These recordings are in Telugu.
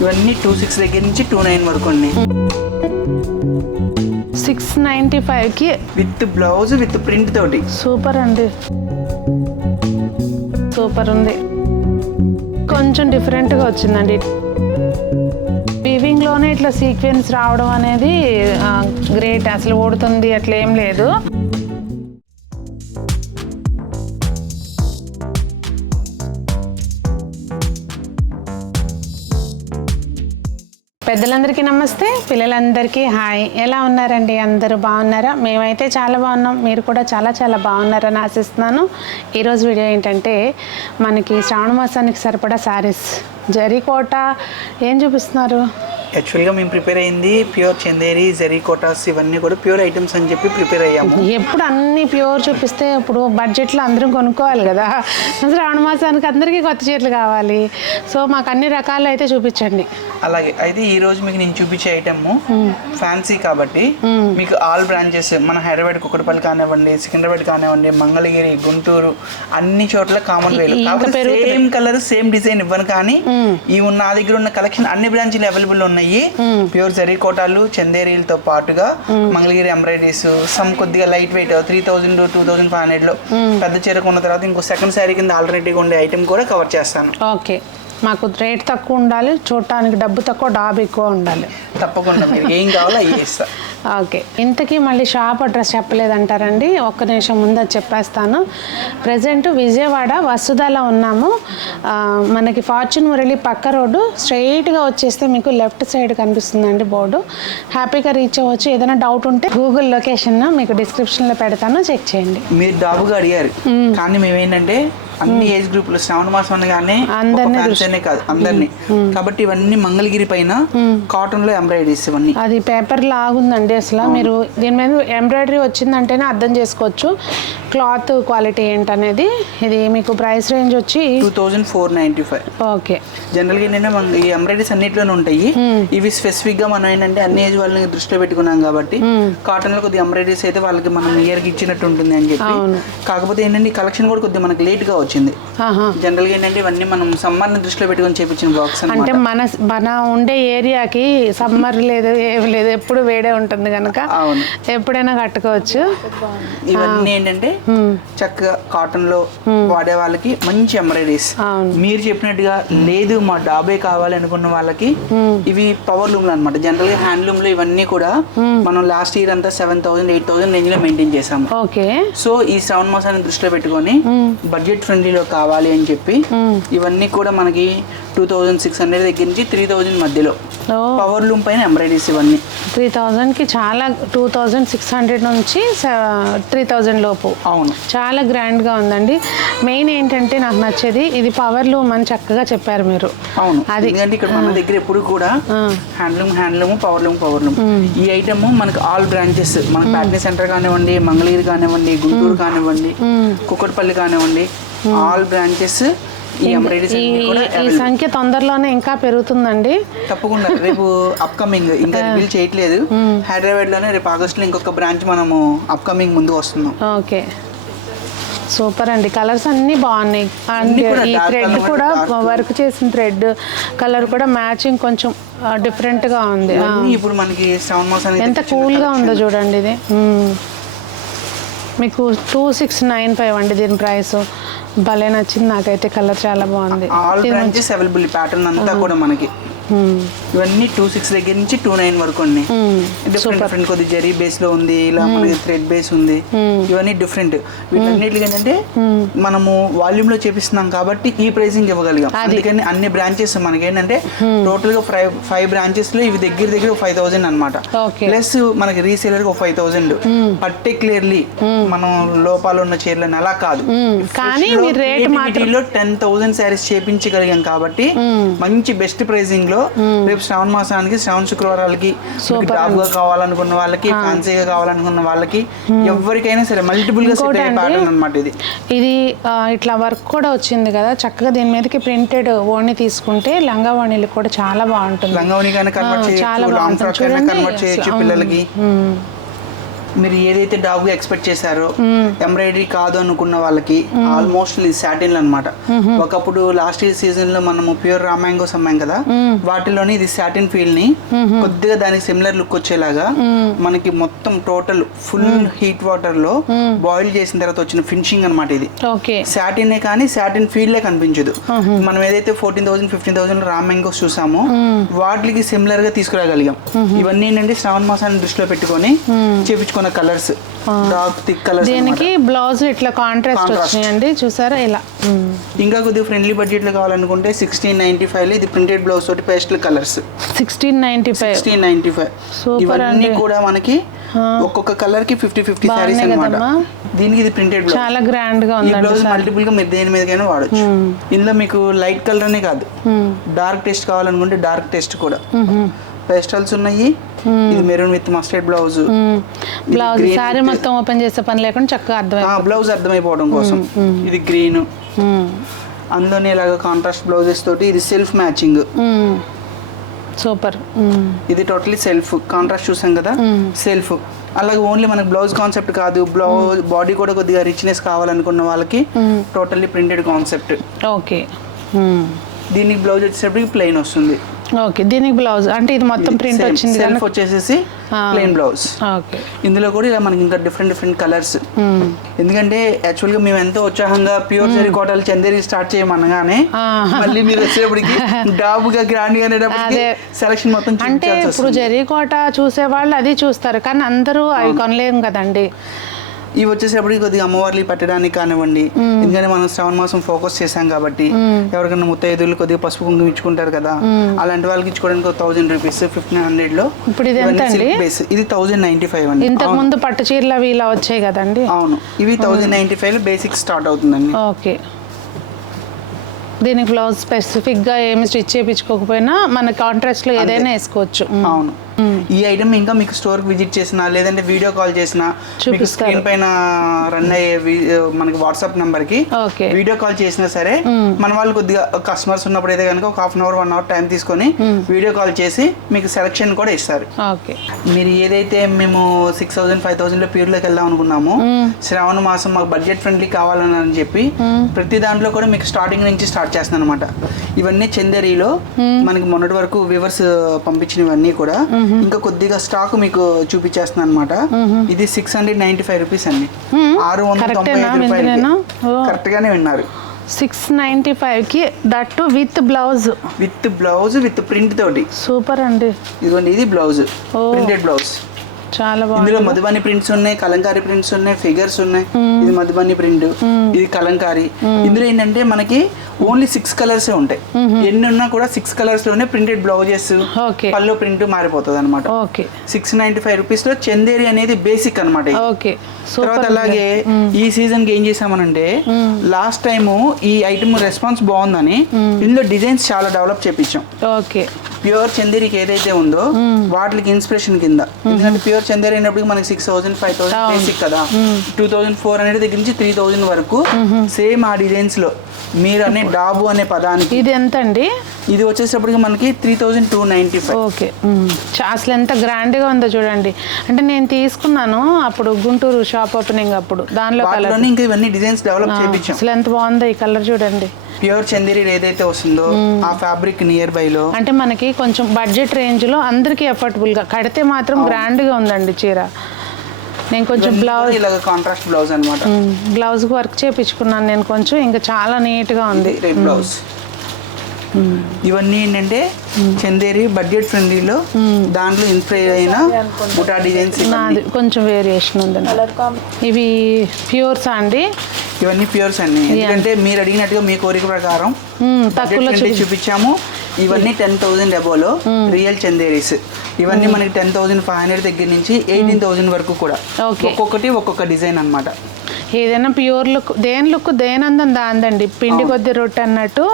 ఇవన్నీ 26 దగ్గర నుంచి 29 వరకు అండి. 695కి విత్ బ్లౌజ్ విత్ ప్రింట్ తోటి. సూపర్ అండి, సూపర్ ఉంది. కొంచెం డిఫరెంట్గా వచ్చిందండి. వీవింగ్లోనే ఇట్లా సీక్వెన్స్ రావడం అనేది గ్రేట్. అసలు ఓడుతుంది అట్లా ఏం లేదు. పెద్దలందరికీ నమస్తే, పిల్లలందరికీ హాయ్. ఎలా ఉన్నారండి? అందరూ బాగున్నారా? మేమైతే చాలా బాగున్నాం. మీరు కూడా చాలా చాలా బాగున్నారని ఆశిస్తున్నాను. ఈరోజు వీడియో ఏంటంటే మనకి శ్రావణ మాసానికి సరిపడా శారీస్, జరీకోట ఏం చూపిస్తున్నారు? యాక్చువల్గా మేము ప్రిపేర్ అయింది ప్యూర్ చందేరి, జరీ కోటాస్, ఇవన్నీ కూడా ప్యూర్ ఐటమ్స్ అని చెప్పి ప్రిపేర్ అయ్యాము. ఎప్పుడు అన్ని ప్యూర్ చూపిస్తే ఇప్పుడు బడ్జెట్లో అందరం కొనుక్కోవాలి కదా. శ్రావణ మాసానికి అందరికీ కొత్త చీరలు కావాలి. సో మాకు అన్ని రకాలు అయితే చూపించండి. అలాగే అయితే ఈ రోజు మీకు నేను చూపించే ఐటమ్ ఫ్యాన్సీ కాబట్టి మీకు ఆల్ బ్రాంచెస్ మన హైదరాబాద్, కుక్కడపల్లి కానివ్వండి, సికింద్రాబాద్ కానివ్వండి, మంగళగిరి, గుంటూరు అన్ని చోట్ల కామన్ వేలు. కాబట్టి సేమ్ కలర్ సేమ్ డిజైన్ ఇవ్వను, కానీ ఈ నా దగ్గర ఉన్న కలెక్షన్ అన్ని బ్రాంచ్లు అవైలబుల్ ఉన్నాయి. ప్యూర్ జరీ కోటాలు, చందేరీలతో పాటుగా మంగళగిరి ఎంబ్రాయిడరీస్, సమ్ కొద్దిగా లైట్ వెయిట్ 3000 to 2500 లో పెద్ద చీర కొన్న తర్వాత ఇంకో సెకండ్ శారీ కింద ఆల్టర్నేటివ్ ఉండే ఐటమ్ కూడా కవర్ చేస్తాను. ఓకే, మాకు రేట్ తక్కువ ఉండాలి, చూడటానికి డబ్బు తక్కువ, డాబ్ ఎక్కువ ఉండాలి. తప్పకుండా మీరు ఏం కావాలో అవి చేస్తా. ఓకే, ఇంతకీ మళ్ళీ షాప్ అడ్రస్ చెప్పలేదంటారండి. ఒక్క నిమిషం ముందు అది చెప్పేస్తాను. ప్రజెంట్ విజయవాడ వసుధలో ఉన్నాము. మనకి ఫార్చ్యూన్ మురళి పక్క రోడ్డు స్ట్రైట్గా వచ్చేస్తే మీకు లెఫ్ట్ సైడ్ కనిపిస్తుందండి బోర్డు. హ్యాపీగా రీచ్ అవ్వచ్చు. ఏదైనా డౌట్ ఉంటే గూగుల్ లొకేషన్ మీకు డిస్క్రిప్షన్లో పెడతాను, చెక్ చేయండి. మీరు డాబుగా అడిగారు, కానీ మేమేంటంటే అన్ని ఏజ్ గ్రూపులు శ్రావణ మాసం అనగానే అందరినీ కాదు అందరినీ, కాబట్టి ఇవన్నీ మంగళగిరి పైన కాటన్ లో ఎంబ్రాయిడరీస్. ఇవన్నీ అది పేపర్ లాగుందండి. అసలు మీరు దీని మీద ఎంబ్రాయిడరీ వచ్చిందంటేనే అర్థం చేసుకోవచ్చు క్లాత్ క్వాలిటీ ఏంటనేది. ఇది మీకు ప్రైస్ రేంజ్ వచ్చి 2495. ఓకే, జనరల్ గా ఏంటంటే మన ఈ ఎంబ్రాయిడరీస్ అన్నిట్లోనే ఉంటాయి. ఇవి స్పెసిఫిక్ గా మనం ఏంటంటే అన్ని ఏజ్ వాళ్ళని దృష్టిలో పెట్టుకున్నాం కాబట్టి కాటన్ లో కొద్దిగా ఎంబ్రాయిడరీస్ అయితే వాళ్ళకి మనం ఇయర్ కి ఇచ్చినట్టు ఉంటుంది అని చెప్పి. కాకపోతే ఏంటంటే ఈ కలెక్షన్ కూడా కొద్దిగా మనకి లేట్ గా వచ్చింది. జనరల్ గా ఏంటంటే ఇవన్నీ మనం సమ్మర్ ని దృష్టిలో పెట్టుకొని చేపించిన బాక్స్. అంటే మన ఉండే ఏరియాకి సమ్మర్ లేదు ఏమి లేదు, ఎప్పుడు వేడే ఉంటుంది కనుక ఎప్పుడైనా కట్టుకోవచ్చు. ఇవన్నీ ఏంటంటే చక్కగా కాటన్ లో వాడే వాళ్ళకి మంచి ఎంబ్రాయిడరీస్. మీరు చెప్పినట్టుగా లేదు మా డాబే కావాలి అనుకున్న వాళ్ళకి ఇవి పవర్ లూమ్ అనమాట. జనరల్ గా హ్యాండ్లూమ్ లో ఇవన్నీ కూడా మనం లాస్ట్ ఇయర్ అంతా 7000, 8000 రేంజ్ లో మెయింటైన్ చేసాము. సో ఈ శ్రావణ మాసాన్ని దృష్టిలో పెట్టుకొని బడ్జెట్ ఫ్రెండ్లీలో కావాలి అని చెప్పి ఇవన్నీ కూడా మనకి 2600 దగ్గర నుంచి 3000 మధ్యలో పవర్ లూమ్ పైన ఎంబ్రాయిడరీస్. ఇవన్నీ 3000కి చాలా, 2600 నుంచి 3000 లోపు. అవును, చాలా గ్రాండ్గా ఉందండి. మెయిన్ ఏంటంటే నాకు నచ్చేది ఇది పవర్ లూమ్ అని చక్కగా చెప్పారు మీరు. అవును, అది ఎందుకంటే ఇక్కడ మన దగ్గర ఎప్పుడు కూడా హ్యాండ్లూమ్ పవర్ లూమ్. ఈ ఐటమ్ మనకి ఆల్ బ్రాంచెస్, మన ప్యాట్నీ సెంటర్ కానివ్వండి, మంగళగిరి కానివ్వండి, గుంటూరు కానివ్వండి, కుక్కడపల్లి కానివ్వండి, ఆల్ బ్రాంచెస్ ఈ సంఖ్య తొందరలోనే ఇంకా పెరుగుతుందండి. తప్పకుండా రేపు అప్కమింగ్ ఇంకా రివీల్ చేయట్లేదు. హైదరాబాద్ లోనే రేపు ఆగస్ట్ లో ఇంకొక బ్రాంచ్ మనము అప్కమింగ్ ముందు వస్తున్నాం. ఓకే, సూపర్ అండి. కలర్స్ అన్ని బాగున్నాయి. ఈ థ్రెడ్ కూడా వర్క్ చేసిన థ్రెడ్ కలర్ కూడా మ్యాచింగ్ కొంచెం డిఫరెంట్ గా ఉంది. ఇప్పుడు మనకి శ్రావణ మాసానికి ఎంత కూల్ గా ఉందో చూడండి. ఇది మీకు 2695 అండి దీని ప్రైస్. భలే నచ్చింది నాకైతే, కలర్ చాలా బాగుంది. ఆల్ బ్రాంచెస్ అవైలబుల్, ప్యాటర్న్ అంతా కూడా మనకి ఇవన్నీ 26 దగ్గర నుంచి 29 వరకు అండి. డిఫరెంట్ కొద్ది జరీ బేస్ లో ఉంది, ఇలా మనకి థ్రెడ్ బేస్ ఉంది. ఇవన్నీ డిఫరెంట్. వీటన్నిటికి ఏంటంటే మనము వాల్యూమ్ లో చేపిస్తున్నాం కాబట్టి ఈ ప్రైసింగ్ ఇవ్వగలిగాం. అందుకని అన్ని బ్రాంచెస్ మనకి ఏంటంటే టోటల్ గా 5 బ్రాంచెస్ లో ఇవి దగ్గర 5000 అనమాట. ప్లస్ మనకి రీసేలర్ 5000. పర్టికులర్లీ మనం లోపాలు ఉన్న చీరలను అలా కాదు, కానీ 10,000 శారీస్ చేపించగలిగాం కాబట్టి మంచి బెస్ట్ ప్రైసింగ్ లో రేపు శ్రావణ మాసానికి, శ్రావణ శుక్రవారాలకి డాబ్గా కావాలనుకున్న వాళ్ళకి, ఫ్యాన్సీగా కావాలనుకున్న వాళ్ళకి, ఎవరికైనా సరే మల్టిపుల్ గా సెట్ అయ్యే ప్యాటర్న్ అన్నమాట. ఇది ఇట్లా వర్క్ కూడా వచ్చింది కదా చక్కగా. దీని మీదకి ప్రింటెడ్ ఓణి తీసుకుంటే లంగా ఓణీలు కూడా చాలా బాగుంటుంది. లంగా ఓణి కన్వర్ట్ చేయొచ్చు, లాంగ్ ఫ్రాక్ కన్వర్ట్ చేయొచ్చు పిల్లలకి. మీరు ఏదైతే డాబు ఎక్స్పెక్ట్ చేశారో ఎంబ్రాయిడరీ కాదు అనుకున్న వాళ్ళకి ఆల్మోస్ట్ ఇది సాటిన్ అన్నమాట. ఒకప్పుడు లాస్ట్ ఇయర్ సీజన్ లో మనము ప్యూర్ రా మ్యాంగోస్ అమ్మాం కదా, వాటిలోని ఇది సాటిన్ ఫీల్ ని కొద్దిగా దానికి సిమిలర్ లుక్ వచ్చేలాగా మనకి మొత్తం టోటల్ ఫుల్ హీట్ వాటర్ లో బాయిల్ చేసిన తర్వాత వచ్చిన ఫినిషింగ్ అన్నమాట. ఇది సాటిన్ కానీ సాటిన్ ఫీల్ లే కనిపించదు. మనం ఏదైతే 14,000 15,000 రా మ్యాంగోస్ చూసామో వాటికి సిమిలర్ గా తీసుకురాగలిగాం. ఇవన్నీ ఏంటంటే శ్రావణ మాసాన్ని దృష్టిలో పెట్టుకొని చేపించుకున్న కలర్స్, డార్క్ థిక్ కలర్స్. దీనికి బ్లౌజ్ ఇట్లా కాంట్రాస్ట్ వచ్చినాయండి చూసారా ఇలా. ఇంకా కొద్దిగా ఫ్రెండ్లీ బడ్జెట్ లో కావాలనుకుంటే 1695 ఇది ప్రింటెడ్ బ్లౌజ్ తోటి పేస్టల్ కలర్స్ 1695. ఇవన్నీ కూడా మనకి ఒక్కొక్క కలర్ కి 50 సారీస్ అన్నమాట. దీనికి ఇది ప్రింటెడ్ బ్లౌజ్ చాలా గ్రాండ్ గా ఉంది. ఈ బ్లౌజ్ మల్టిపుల్ గా మీరు దేని మీదకైనా వాడొచ్చు. ఇందులో మీకు లైట్ కలర్ అనే కాదు, డార్క్ టెస్ట్ కావాలనుకుంటే డార్క్ టెస్ట్ కూడా పేస్టల్స్ ఉన్నాయి. ఇది maroon with mustard blouse. Blouse sorry మొత్తం ఓపెన్ చేసే పని లేకుండా చక్కగా బ్లౌజ్ అర్థమైపోవడం కోసం ఇది గ్రీన్. అందులోనే ఇలాగ కాంట్రాస్ట్ బ్లౌజెస్ తోటి ఇది సెల్ఫ్ మ్యాచింగ్. సూపర్. ఇది టోటలీ సెల్ఫ్ కాంట్రాస్ట్ చూసాం కదా, సెల్ఫ్. అలాగే ఓన్లీ మనకు బ్లౌజ్ కాన్సెప్ట్ కాదు, బ్లౌజ్ బాడీ కూడా కొద్దిగా రిచ్నెస్ కావాలనుకున్న వాళ్ళకి టోటల్లీ ప్రింటెడ్ కాన్సెప్ట్. ఓకే. దీనికి బ్లౌజ్ వచ్చేటప్పటికి ప్లెయిన్ వస్తుంది. ఓకే. దీనికి బ్లౌజ్ అంటే ఇది మొత్తం ప్రింట్ వచ్చింది, సెల్ఫ్ వచ్చేసేసి ప్లెయిన్ బ్లౌజ్. ఓకే. ఇందులో కూడా ఇలా మనకి ఇంకా డిఫరెంట్ కలర్స్. ఎందుకంటే యాక్చువల్ గా మేము ఎంతో ఉత్సాహంగా ప్యూర్ జరీ కోటలు చందేరి స్టార్ట్ చేయమనగానే మళ్ళీ మీరు వచ్చేటప్పటికి డాబుగా గ్రాండ్ గా సెలక్షన్ మొత్తం. అంటే ఇప్పుడు జరీ కోట చూసే వాళ్ళు అది చూస్తారు కానీ అందరూ అవి కొనలేము కదండి. ఇవి వచ్చేసేపటికి కొద్దిగా అమ్మవార్లు పెట్టడానికి కానివ్వండి, ఎందుకంటే మనం శ్రావణ మాసం ఫోకస్ చేసాం కాబట్టి ఎవరికైనా ముత్తైదులు కొద్దిగా పసుపు కుంకుమ ఇచ్చుకుంటారు కదా, అలాంటి వాళ్ళకి ఇచ్చుకోవడానికి 1000 రూపీస్ 1500 లో. ఇప్పుడు ఇది ఎంత అండి? ఇది 1095 అండి. ఇంతకు ముందు పట్టు చీరలు అవి ఇలా వచ్చాయి కదండి. అవును, ఇవి 1095 లో బేసిక్ స్టార్ట్ అవుతుందండి. ఓకే. దీనికి బ్లౌజ్ స్పెసిఫిక్ గా ఏమి స్టిచ్ చేయించుకోకపోయినా మన కాంట్రాస్ట్ లో ఏదైనా వేసుకోవచ్చు. అవును. ఈ ఐటమ్ ఇంకా మీకు స్టోర్ కి విజిట్ చేసినా లేదంటే వీడియో కాల్ చేసినా మీకు స్క్రీన్ పైన రన్ అయ్యే మనకి వాట్సాప్ నంబర్ కి వీడియో కాల్ చేసినా సరే మన వాళ్ళు కొద్దిగా కస్టమర్స్ ఉన్నప్పుడు అయితే కనుక ఒక 1/2 అవర్ 1 అవర్ టైం తీసుకొని వీడియో కాల్ చేసి మీకు సెలక్షన్ కూడా ఇస్తారు. మీరు ఏదైతే మేము 6000 5000 లో ప్యూర్ లోకి వెళ్దాం అనుకున్నాము, శ్రావణ మాసం మాకు బడ్జెట్ ఫ్రెండ్లీ కావాలని చెప్పి ప్రతి దాంట్లో కూడా మీకు స్టార్టింగ్ నుంచి స్టార్ట్ చేస్తున్నాను అనమాట. ఇవన్నీ చందేరిలో మనకి మొన్నటి వరకు వ్యూవర్స్ పంపించినవన్నీ కూడా ఇంకా కొద్దిగా స్టాక్ మీకు చూపించేస్తున్నాను అనమాట. ఇది 695 రూపీస్ అండి. 695 రూపాయలు కరెక్ట్ గానే విన్నారు. 695 కి that with blouse with print తోటి. సూపర్ అండి. ఇదిగోండి ఇది బ్లౌజ్, ప్రింటెడ్ బ్లౌజ్. చాలా బాగుంది. ఇందులో మధుబని ప్రింట్స్ ఉన్నాయి, కలంకారీ ప్రింట్స్ ఉన్నాయి, ఫిగర్స్ ఉన్నాయి. ఇది మధుబని ప్రింట్, ఇది కలంకారీ. ఇందులో ఏంటంటే మనకి ఓన్లీ 6 కలర్స్ ఉంటాయి. ఎన్ని ఉన్నా కూడా 6 కలర్స్ లోనే ప్రింటెడ్ బ్లౌజెస్, పల్లో ప్రింట్ మారిపోతుంది అనమాట. 695 రూపీస్ లో చందేరి అనేది బేసిక్ అనమాట. తర్వాత అలాగే ఈ సీజన్ కి ఏం చేసామనంటే లాస్ట్ టైం ఈ ఐటమ్ రెస్పాన్స్ బాగుందని ఇందులో డిజైన్స్ చాలా డెవలప్ చేపించాం. ప్యూర్ చందేరికి ఏదైతే ఉందో వాటికి ఇన్స్పిరేషన్ కింద. ఎందుకంటే ప్యూర్ చందేరి అయినప్పటికీ మనకి 6000 5000 బేసిక్ కదా, 2400 దగ్గర నుంచి 3000 వరకు సేమ్ ఆ డిజైన్స్ లో మీరు అనే డాబు అనే పదానికి. ఇది ఎంత అండి? ఇది వచ్చేటప్పటికి మనకి 3295. ఓకే. అసలు ఎంత గ్రాండ్ గా ఉందో చూడండి. అంటే నేను తీసుకున్నాను అప్పుడు గుంటూరు షాప్ ఓపెనింగ్ అప్పుడు, దానిలో ఇంకా ఇవన్నీ డిజైన్స్ డెవలప్ చేయించాం. అసలు ఎంత బాగుందో ఈ కలర్ చూడండి. ప్యూర్ చందేరి ఏదైతే వస్తుందో ఆ ఫ్యాబ్రిక్ నియర్ బై లో అంటే మనకి కొంచెం బడ్జెట్ రేంజ్ లో అందరికి ఎఫర్టబుల్ గా కడితే మాత్రం గ్రాండ్ గా ఉందండి చీర. నేను కొంచెం బ్లౌజ్ ఇలాగ కాంట్రాస్ట్ బ్లౌజ్ అన్నమాట. బ్లౌజ్ వర్క్ చేపించుకున్నాను నేను కొంచెం, ఇంకా చాలా నీట్ గా ఉంది బ్లౌజ్. ఇవన్నీ ఏంటంటే చందేరి బడ్జెట్ ఫ్రెండ్లీలో దాంట్లో ఇన్స్పైర్ అయిన బుటా డిజైన్స్. కొంచెం వేరియేషన్ ఉంది. ఇవి ప్యూర్స్ అండి? ఇవన్నీ ప్యూర్స్ అండి. ఎందుకంటే మీరు అడిగినట్టుగా మీ కోరిక ప్రకారం తక్కువలో చూపించాము. ఇవన్నీ 10,000 అబోలో రియల్ చందేరీస్. ఇవన్నీ మనకి 10,500 దగ్గర నుంచి 18,000 వరకు కూడా. ఒక్కొక్కటి ఒక్కొక్క డిజైన్ అన్నమాట. ఏదైనా ప్యూర్ లుక్ దేని లుక్ దేనందం దాందండి. పిండి కొద్ది రొట్టె అన్నట్టు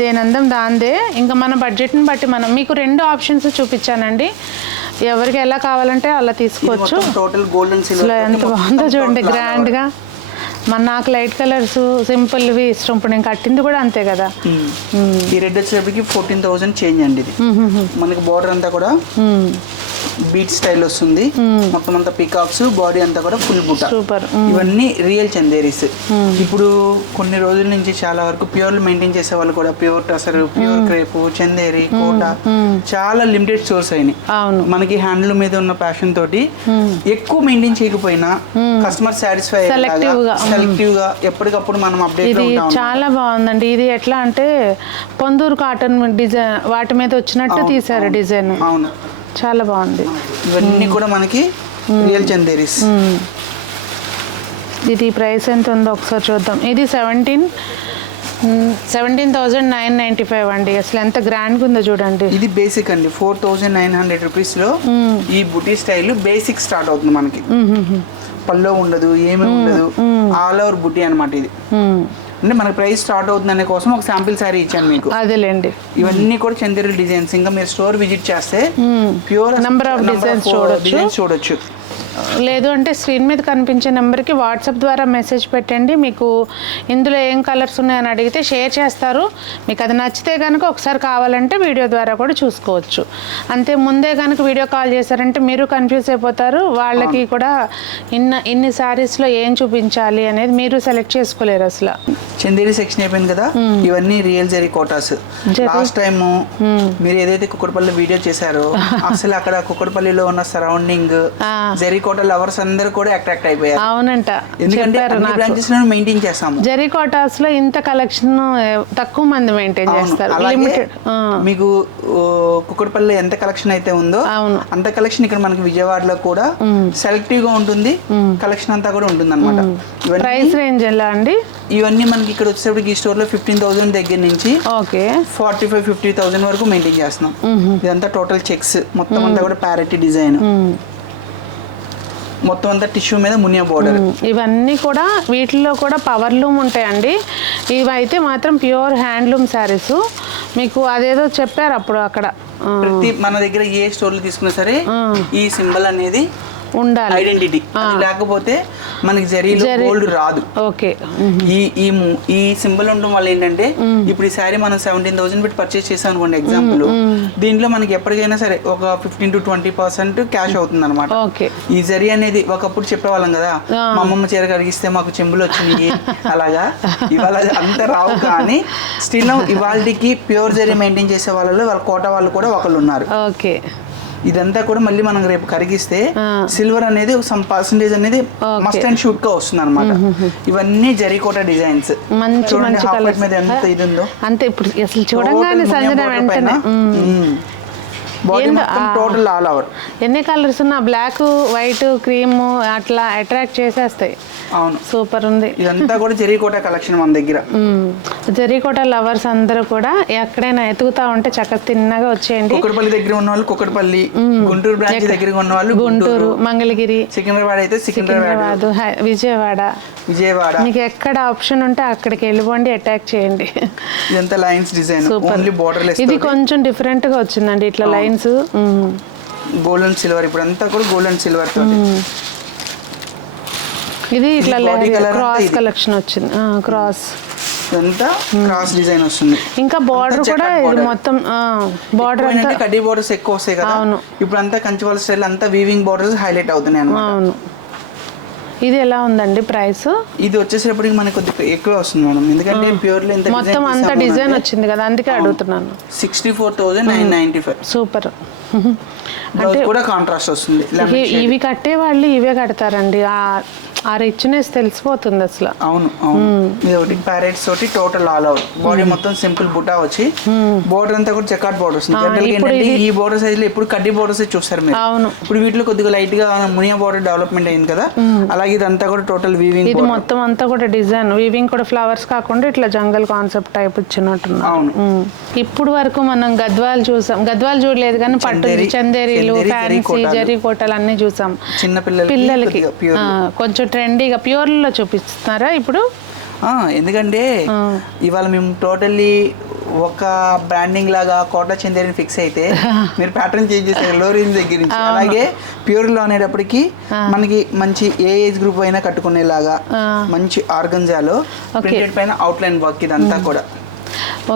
దేనందం దాందే. ఇంకా మన బడ్జెట్ని బట్టి మనం మీకు 2 ఆప్షన్స్ చూపించానండి. ఎవరికి ఎలా కావాలంటే అలా తీసుకోవచ్చు. Total golden silver. ఎంత బాగుందో చూడండి గ్రాండ్గా. నాకు లైట్ కలర్స్ సింపుల్వి ఇష్టం. ఇప్పుడు నేను కట్టింది కూడా అంతే కదా. ఈ రెడ్ వచ్చేటప్పటికి 14,000 చేంజ్ అండి. ఇది మనకి బోర్డర్ అంతా కూడా బీట్ స్టైల్ వస్తుంది, మొత్తం అంతా పికాక్స్, బాడీ అంతా కూడా ఫుల్ బుట్ట. సూపర్. ఇవన్నీ రియల్ చందేరీస్. ఇప్పుడు కొన్ని రోజుల నుంచి చాలా వరకు ప్యూర్ మెయింటైన్ చేసే వాళ్ళు కూడా pure tussar, pure crepe, Chanderi, Kota చాలా లిమిటెడ్ స్టోర్స్ అయినాయి. అవును. మనకి హ్యాండ్లూమ్ మీద ఉన్న ప్యాషన్ తోటి ఎక్కువ మెయింటైన్ చేయకపోయినా కస్టమర్ సాటిస్ఫై సెలెక్టివ్ గా ఎప్పటికప్పుడు మనం అప్డేట్ లో ఉంటాం. చాలా బాగుందండి. ఇది ఎట్లా అంటే పొందూరు కాటన్ డిజైన్ వాటి మీద వచ్చినట్టు తీసారు డిజైన్. అవును, చాలా బాగుంది. ఇవన్నీ కూడా మనకి రియల్ చందేరీస్. ఇది ప్రైస్ ఎంత ఉందో ఒకసారి చూద్దాం. ఇది 17,995 అండి. అసలు ఎంత గ్రాండ్గా ఉందో చూడండి. ఇది బేసిక్ అండి, 4,900 రూపీస్ లో ఈ బుటీ స్టైల్ బేసిక్ స్టార్ట్ అవుతుంది మనకి. పల్లో ఉండదు, ఏమీ ఉండదు, ఆల్ ఓవర్ బుటీ అన్నమాట. ఇది అంటే మనకి ప్రైస్ స్టార్ట్ అవుతుంది అనే కోసం ఒక శాంపిల్ సారీ ఇచ్చాను మీకు. అదేలేండి. ఇవన్నీ కూడా చందేరి డిజైన్స్. ఇంకా మీరు స్టోర్ విజిట్ చేస్తే ప్యూర్ నెంబర్ ఆఫ్ డిజైన్స్ చూడొచ్చు. లేదు అంటే స్క్రీన్ మీద కనిపించే నెంబర్కి వాట్సాప్ ద్వారా మెసేజ్ పెట్టండి. మీకు ఇందులో ఏం కలర్స్ ఉన్నాయని అడిగితే షేర్ చేస్తారు. మీకు అది నచ్చితే కనుక ఒకసారి కావాలంటే వీడియో ద్వారా కూడా చూసుకోవచ్చు. అంతే, ముందే కనుక వీడియో కాల్ చేశారంటే మీరు కన్ఫ్యూజ్ అయిపోతారు. వాళ్ళకి కూడా ఇన్ని శారీస్లో ఏం చూపించాలి అనేది మీరు సెలెక్ట్ చేసుకోలేరు అసలు. చందేరి సెక్షన్ అయిపోయింది కదా, ఇవన్నీ real zari Kotas. Last time మీరు ఏదైతే కుక్కడపల్లి వీడియో చేశారో అసలు అక్కడ కుక్కడపల్లిలో ఉన్న సరౌండింగ్ జరీ కోట లవర్స్ అందరూ కూడా అట్రాక్ట్ అయిపోయారు. అవునంట, ఎందుకంటే అన్ని బ్రాంచెస్ లో మెయింటైన్ చేస్తాము. జరీ కోటాస్ లో ఇంత కలెక్షన్ తక్కువ మంది మెయింటైన్ చేస్తారు. మీకు కుక్కడపల్లి ఎంత కలెక్షన్ అయితే ఉందో అంత కలెక్షన్ ఇక్కడ మనకి విజయవాడలో కూడా సెలెక్టివ్ గా ఉంటుంది. కలెక్షన్ అంతా కూడా ఉంటుంది అనమాట. ప్రైస్ రేంజ్ ఎలా అండి? ఇవన్నీ మనకి ఇక్కడ వచ్చేటప్పటికి ఈ స్టోర్ లో 15,000 దగ్గర నుంచి 45-50,000 వరకు మెయింటైన్ చేస్తున్నాం. ఇదంతా టోటల్ చెక్స్, మొత్తం అంతా కూడా ప్యారెటీ డిజైన్, మొత్తం అంతా టిష్యూ మీద మునియా బోర్డర్. ఇవన్నీ కూడా వీటిల్లో కూడా పవర్ లూమ్ ఉంటాయండి. ఇవైతే మాత్రం ప్యూర్ హ్యాండ్లూమ్ శారీస్. మీకు అదేదో చెప్పారు అప్పుడు అక్కడ. ప్రతి మన దగ్గర ఏ స్టోర్ లో తీసుకున్నా సరే ఈ సింబల్ అనేది ఉండాలి, ఐడెంటిటీ. లేకపోతే మనకి జరీలో గోల్డ్ రాదు. ఓకే. ఈ సింబల్ ఉండడం వల్ల ఏంటంటే ఇప్పుడు ఈ శారీ మనం 17,000 పెట్టి పర్చేస్ చేసాం అనుకోండి ఎగ్జాంపుల్, దీంట్లో మనకి ఎప్పటికైనా సరే ఒక 15-20% క్యాష్ అవుతుంది అనమాట. ఈ జరీ అనేది ఒకప్పుడు చెప్పేవాళ్ళం కదా, మా అమ్మమ్మ చీర కడిగిస్తే మాకు చెంబులు వచ్చినాయి అలాగా. ఇవాళ అంత రావు, కానీ స్టిల్ ఇవాళకి ప్యూర్ జరీ మెయింటైన్ చేసే వాళ్ళలో వాళ్ళ కోట వాళ్ళు కూడా ఒకళ్ళు ఉన్నారు. ఓకే. ఇదంతా కూడా మళ్ళీ మనం రేపు కరిగిస్తే సిల్వర్ అనేది సమ్ పర్సెంటేజ్ అనేది మస్ట్ అండ్ షూట్ గా వస్తుంది అనమాట. ఇవన్నీ జరీకోట డిజైన్స్. చూడండి హాఫ్ వైట్ మీద ఎంత ఇది ఉందో. అంతే, ఇప్పుడు అసలు చూడంగానే బాడీ మొత్తం టోటల్ ఆల్ ఓవర్. ఎన్ని కలర్స్ ఉన్నా బ్లాక్, వైట్, క్రీమ్ అట్లా అట్రాక్ట్ చేసేస్తాయి. అవును, సూపర్ ఉంది. ఇదంతా కూడా జరీకోట కలెక్షన్ మన దగ్గర. జరీకోట లవర్స్ అందరూ కూడా ఎక్కడైనా ఎతుకుతా ఉంటే చక్కగా తిన్నగా వచ్చేయండి. కుక్కడపల్లి దగ్గర ఉన్న వాళ్ళు కుక్కడపల్లి, గుంటూరు బ్రాంచ్ దగ్గర ఉన్న వాళ్ళు గుంటూరు, మంగళగిరి, సికింద్రాబాద్ అయితే సికింద్రాబాద్, విజయవాడ మీకు ఎక్కడ ఆప్షన్ ఉంటే అక్కడికి వెళ్ళిపోండి, అటాక్ చేయండి. ఇదంతా lines design, only border less. ఇది కొంచెం డిఫరెంట్ గా వచ్చిందండి ఇట్లా లైన్స్. గోల్డ్ అండ్ సిల్వర్, ఇప్పుడు అంతా కూడా గోల్డ్ అండ్ సిల్వర్ తోటి. ఇది ఇట్లా క్రాస్ కలెక్షన్ వచ్చింది. క్రాస్ అంతా క్రాస్ డిజైన్ వస్తుంది. ఇంకా బార్డర్ కూడా ఇది మొత్తం బార్డర్ అంతా కడ్డీ బోర్డర్స్ ఎక్కువ వస్తాయి కదా. ఇప్పుడు అంతా కంచివాల స్టైల్ అంతా వీవింగ్ బోర్డర్స్ హైలైట్ అవుతున్నాయి అన్నమాట. అవును. ఇది ఎలా ఉందండి ప్రైస్? ఇది వచ్చేసేపటికి మనకి కొద్దిగా ఎక్కువ వస్తుంది మేడం, ఎందుకంటే ప్యూర్లీ మొత్తం అంతా డిజైన్ వచ్చింది కదా, అందుకే అడుగుతున్నాను. 64,995. సూపర్. అంటే కూడా కాంట్రాస్ట్ వస్తుంది. ఇవి కట్టే వాళ్ళు ఇవే కడతారండి, ఆ రిచ్నెస్ తెలిసిపోతుంది అసలు. అవును అవును. ఇది ఒకటి ప్యారెట్స్ తోటి టోటల్ ఆల్ అవుట్ బాడీ మొత్తం సింపుల్ బుటా వచ్చి బోర్డర్ అంతా కూడా చెకాట్ బోర్డర్ వస్తుంది. ఏంటంటే ఈ బోర్డర్ సైజ్ లో ఇప్పుడు కడ్డీ బోర్డర్స్ చూస్తారు మీరు. అవును. ఇప్పుడు వీటిలో కొద్దిగా లైట్ గా మునియా బోర్డర్ డెవలప్మెంట్ అయింది కదా, అలాగే ఇదంతా కూడా టోటల్ వీవింగ్. ఇది మొత్తం అంతా కూడా డిజైన్ వీవింగ్ కూడా ఫ్లవర్స్ కాకుండా ఇట్లా జంగల్ కాన్సెప్ట్ టైప్ ఇచ్చినట్టున్నారు. అవును. ఇప్పుడు వరకు మనం గద్వాలు చూసాం, గద్వాలు చూడలేదు కానీ పట్టు చందేరీలు, ఫ్యాన్సీ, జరీ కోటలు అన్ని చూసాం. చిన్న పిల్లలకి కొంచెం ట్రెండీగా ప్యూర్లో చూపిస్తున్నారా ఇప్పుడు? ఎందుకంటే ఇవాళ మేము టోటల్లీ ఒక బ్రాండింగ్ లాగా కోట చందేరిని ఫిక్స్ అయితే మీరు ప్యాటర్న్ చేంజ్ చేశారు లో రేంజ్ దగ్గర నుంచి. అలాగే ప్యూర్ లో అనేటప్పటికి మనకి మంచి ఏ ఏజ్ గ్రూప్ అయినా కట్టుకునేలాగా మంచి ఆర్గంజాలో ప్రింటెడ్ పైన అవుట్లైన్ వర్క్ ఇదంతా కూడా.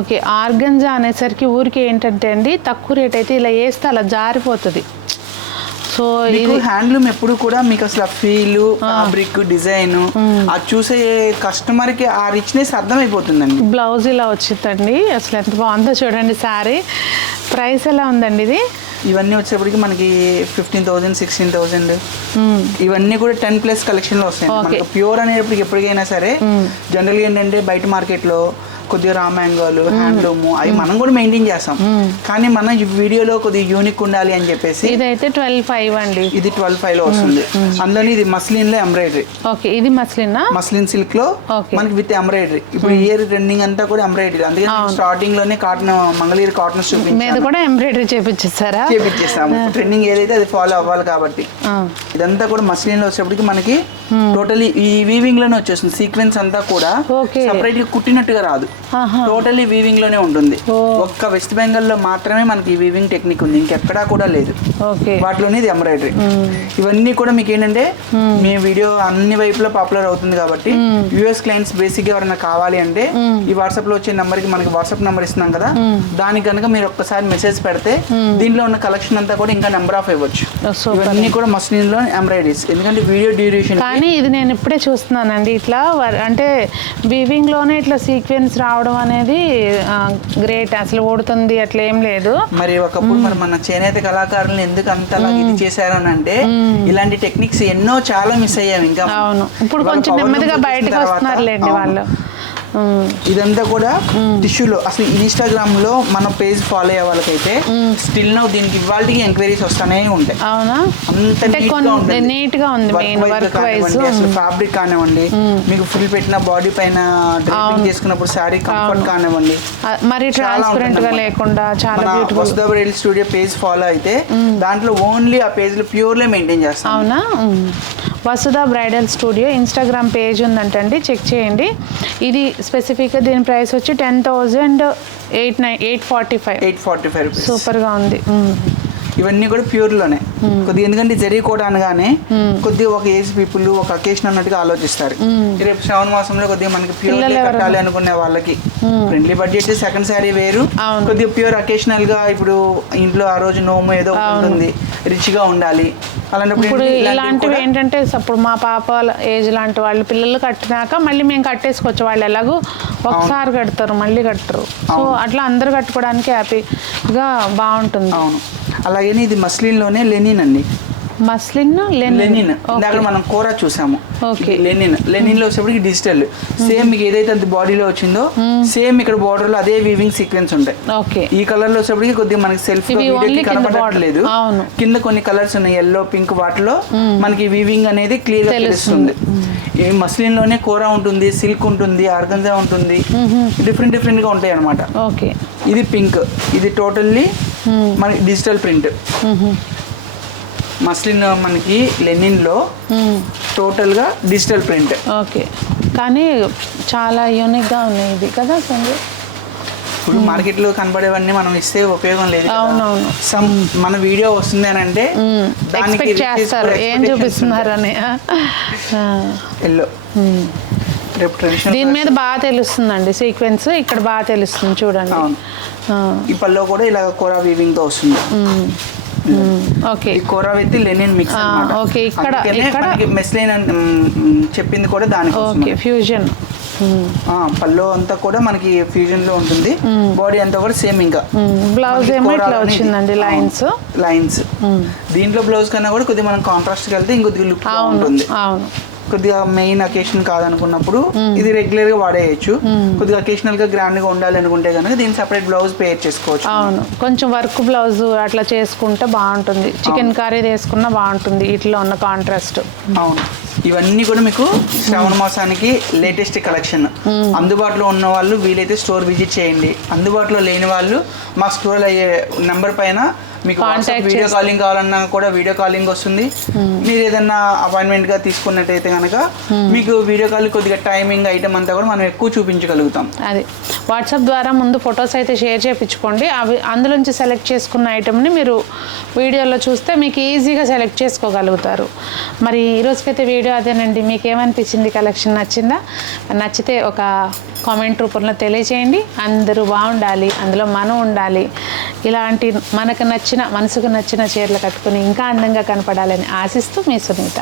ఓకే. ఆర్గంజా అనేసరికి ఊరికి ఏంటంటే అండి తక్కువ రేట్ అయితే ఇలా వేస్తే అలా జారిపోతుంది. సో మీకు హ్యాండ్లూమ్ ఎప్పుడు కూడా మీకు అసలు ఆ ఫీల్ ఫ్యాబ్రిక్ డిజైన్ అది చూసే కస్టమర్ కి ఆ రిచ్నెస్ అర్థమైపోతుందండి. బ్లౌజ్ ఇలా వచ్చిందండి, అసలు ఎంత బాగుందో చూడండి శారీ. ప్రైస్ ఎలా ఉందండి ఇది? ఇవన్నీ వచ్చేప్పటికి మనకి 15,000 16,000 ఇవన్నీ కూడా 10+ కలెక్షన్ లో వస్తాయి. మనకి ప్యూర్ అనేటప్పటికి ఎప్పటికైనా సరే జనరల్గా ఏంటంటే బయట మార్కెట్ లో కొద్దిగా రామాంగాలు హ్యాండ్లూమ్ అవి మనం కూడా మెయింటైన్ చేస్తాం, కానీ మన వీడియోలో కొద్దిగా యూనిక్ ఉండాలి అని చెప్పేసి ఇదైతే 12,500 అండి. ఇది 12,500 లో వస్తుంది. అందులోని ఇది మస్లిన్ లో ఎంబ్రాయిడరీ. ఓకే, ఇది మస్లిన్ సిల్క్ లో మనకి విత్ ఎంబ్రాయిడరీ. ఇప్పుడు ఇయర్ ట్రెండింగ్ అంతా కూడా ఎంబ్రాయిడరీ, అందుకే స్టార్టింగ్ లోనే కాటన్ మంగళగిరి కాటన్ మీద కూడా ఎంబ్రాయిడరీ చేపించేస్తారా? చేపించేస్తాము. ట్రెండింగ్ ఏదైతే అది ఫాలో అవ్వాలి కాబట్టి. ఇదంతా కూడా మస్లిన్ లో వచ్చేప్పటికి మనకి టోటలీ ఈ వీవింగ్ లోనే వచ్చేస్తుంది. సీక్వెన్స్ అంతా కూడా సెపరేట్ గా కుట్టినట్టుగా రాదు, టోటలీ వీవింగ్ లోనే ఉంటుంది. ఒక్క వెస్ట్ బెంగాల్ లో మాత్రమే మనకి ఈ వీవింగ్ టెక్నిక్ ఉంది, ఇంకెక్కడా కూడా లేదు. వాటిలోనే ఇది ఎంబ్రాయిడరీ. ఇవన్నీ కూడా మీకు ఏంటంటే మీ వీడియో అన్ని వైపులో పాపులర్ అవుతుంది కాబట్టి యూఎస్ క్లయింట్స్ బేసిక్ గా ఎవరైనా కావాలి అంటే ఈ వాట్సాప్ లో వచ్చే నెంబర్ కి మనకి వాట్సాప్ నెంబర్ ఇస్తున్నాం కదా, దానికి కనుక మీరు ఒక్కసారి మెసేజ్ పెడితే దీంట్లో ఉన్న కలెక్షన్ అంతా కూడా ఇంకా నెంబర్ ఆఫ్ ఇవ్వచ్చు. ఇవన్నీ కూడా మస్లిన్ లో ఎంబ్రాయిడరీస్, ఎందుకంటే వీడియో డ్యూరేషన్. కానీ ఇది నేను ఇప్పుడే చూస్తున్నానండి, ఇట్లా అంటే వీవింగ్ లోనే ఇట్లా సీక్వెన్స్ రావడం అనేది గ్రేట్. అసలు ఓడుతుంది అట్లా ఏం లేదు. మరి ఒకప్పుడు మరి మన చేనేత కళాకారులను ఎందుకు అంతలా ఇది చేశారు అని అంటే ఇలాంటి టెక్నిక్స్ ఎన్నో చాలా మిస్ అయ్యాం. ఇంకా అవును, ఇప్పుడు కొంచెం నెమ్మదిగా బయటకు వస్తున్నారులేండి వాళ్ళు. ఇదంతా కూడా టిష్యూలో. అసలు ఇన్స్టాగ్రామ్ లో మన పేజ్ ఫాలో అయ్యే వాళ్ళకైతే స్టిల్ నౌ దీనికి ఇవాళకి ఎంక్వైరీస్ వస్తానే ఉంటాయి. అవునా, అంత నీట్ గా ఉంది. అసలు ఫ్యాబ్రిక్ కానివ్వండి, మీకు ఫుల్ పెట్టిన బాడీ పైన డ్రైపింగ్ చేసుకున్నప్పుడు శారీ కంఫర్ట్ కానివ్వండి, మరి ట్రాన్స్పరెంట్ గా లేకుండా చాలా బ్యూటిఫుల్. వసుధ బ్రైడల్ స్టూడియో పేజ్ ఫాలో అయితే దాంట్లో ఓన్లీ ఆ పేజ్ లో ప్యూర్లీ మెయింటైన్ చేస్తాం. అవునా, Vasudha bridal studio Instagram page ఉందంటండి, చెక్ చేయండి. ఇది స్పెసిఫిక్గా దీని ప్రైస్ వచ్చి 10,845. సూపర్గా ఉంది. ఇవన్నీ కూడా ప్యూర్లోనే కొద్దిగా, ఎందుకంటే జరీ కూడా అనగానే కొద్దిగా ఒక ఏజ్ పీపుల్ ఒక అకేషన్ అన్నట్టుగా ఆలోచిస్తారు. రేపు శ్రావణ మాసంలో కొద్దిగా మనకి ప్యూర్ కట్టాలి అనుకునే వాళ్ళకి ఫ్రెండ్లీ బడ్జెట్ సెకండ్ శారీ వేరు, కొద్దిగా ప్యూర్ అకేషనల్ గా ఇప్పుడు ఇంట్లో ఆ రోజు నోము ఏదో ఉంటుంది, రిచ్ గా ఉండాలి అలాంటప్పుడు ఇలాంటివి ఏంటంటే ఇప్పుడు మా పాప ఏజ్ లాంటి వాళ్ళు పిల్లలు కట్టినాక మళ్ళీ మేము కట్టేసుకోవచ్చు. వాళ్ళు ఎలాగో ఒకసారి కడతారు మళ్ళీ కట్టరు, సో అట్లా అందరు కట్టుకోవడానికి హ్యాపీగా బాగుంటుంది. అవును, అలాగే ఇది మస్లిన్ లోనే లెనిన్ అండి. లెనిన్ ఇందాక మనం కోరా చూసాము. లెనిన్ లో వచ్చేప్పటికి డిజిటల్ సేమ్ మీకు ఏదైతే అది బాడీలో వచ్చిందో సేమ్ ఇక్కడ బోర్డర్ లో అదే వీవింగ్ సీక్వెన్స్ ఉంటాయి. ఈ కలర్ లో వచ్చేప్పటికి కొద్దిగా మనకి సెల్ఫ్ కనపడట్లేదు, కింద కొన్ని కలర్స్ ఉన్నాయి ఎల్లో పింక్, వాటిలో మనకి వీవింగ్ అనేది క్లియర్ గా తెలుస్తుంది. ఈ మస్లిన్ లోనే కోరా ఉంటుంది, సిల్క్ ఉంటుంది, ఆర్గంజా ఉంటుంది, డిఫరెంట్ గా ఉంటాయి అనమాట. ఇది పింక్, ఇది టోటల్లీ మనకి డిజిటల్ ప్రింట్. మస్లిన్ మనకి లెనిన్ లో టోటల్ గా డిజిటల్ ప్రింట్. ఓకే, కానీ చాలా యూనిక్ గా ఉన్నాయి ఇది కదా సంజయ్. ఇప్పుడు మార్కెట్ లో కనబడేవన్నీ మనం ఇస్తే ఉపయోగం లేదు. అవునవును, మన వీడియో వస్తుంది అని అంటే దానికి చేస్తారు ఏం చూపిస్తున్నారని. ఎల్లో దీని మీద బాగా తెలుస్తుందండి సీక్వెన్స్, ఇక్కడ బాగా తెలుస్తుంది చూడండి. ఈ పల్లో కూడా ఇలా కోరా వీవింగ్ తో వస్తుంది. ఓకే, కోరా విత్ లెనిన్ మిక్స్ అన్నమాట. ఓకే, ఇక్కడ మెస్లైన్ చెప్పింది కూడా దానికి ఫ్యూజన్. పల్లో అంతా కూడా మనకి ఫ్యూజన్ లో ఉంటుంది, బాడీ అంతా కూడా సేమ్. ఇంకా బ్లౌజ్ ఏమో ఇట్లా వచ్చిందండి లైన్స్. దీంట్లో బ్లౌజ్ కన్నా కూడా కొద్దిగా మనం కాంట్రాస్ట్ వెళ్తే ఇంకొద్దిగా లుక్ ఉంటుంది. కొద్దిగా మెయిన్ అకేషన్ కాదనుకున్నప్పుడు ఇది రెగ్యులర్ గా వాడేయచ్చు. కొద్దిగా అకేషనల్ గా గ్రాండ్ గా ఉండాలి అనుకుంటే కనుక దీన్ని సెపరేట్ బ్లౌజ్ పేర్ చేసుకోవచ్చు. అవును, కొంచెం వర్క్ బ్లౌజ్ అట్లా చేసుకుంటే బాగుంటుంది. చికెన్ కర్రీ చేసుకున్నా బాగుంటుంది ఇట్లా ఉన్న కాంట్రాస్ట్. అవును, ఇవన్నీ కూడా మీకు శ్రావణ మాసానికి లేటెస్ట్ కలెక్షన్. అందుబాటులో ఉన్న వాళ్ళు వీలైతే స్టోర్ విజిట్ చేయండి, అందుబాటులో లేని వాళ్ళు మా స్టోర్ అయ్యే నెంబర్ పైన మీకు వీడియో కాలింగ్ కావాలన్నా కూడా వీడియో కాలింగ్ వస్తుంది. మీరు ఏదన్నా అపాయింట్మెంట్ గా తీసుకున్నట్టయితే కనుక మీకు వీడియో కాల్ కొద్దిగా టైమింగ్ ఐటమ్ అంతా కూడా మనం ఎక్కువ చూపించగలుగుతాం. అది వాట్సాప్ ద్వారా ముందు ఫొటోస్ అయితే షేర్ చేయించుకోండి. అవి అందులోంచి సెలెక్ట్ చేసుకున్న ఐటమ్ని మీరు వీడియోలో చూస్తే మీకు ఈజీగా సెలెక్ట్ చేసుకోగలుగుతారు. మరి ఈ రోజుకైతే వీడియో అదేనండి. మీకు ఏమనిపించింది? కలెక్షన్ నచ్చిందా? నచ్చితే ఒక కామెంట్ రూపంలో తెలియచేయండి. అందరూ బాగుండాలి, అందులో మనం ఉండాలి. ఇలాంటి మనకు నచ్చిన మనసుకు నచ్చిన చీరలు కట్టుకుని ఇంకా అందంగా కనపడాలని ఆశిస్తూ మీ సునీత.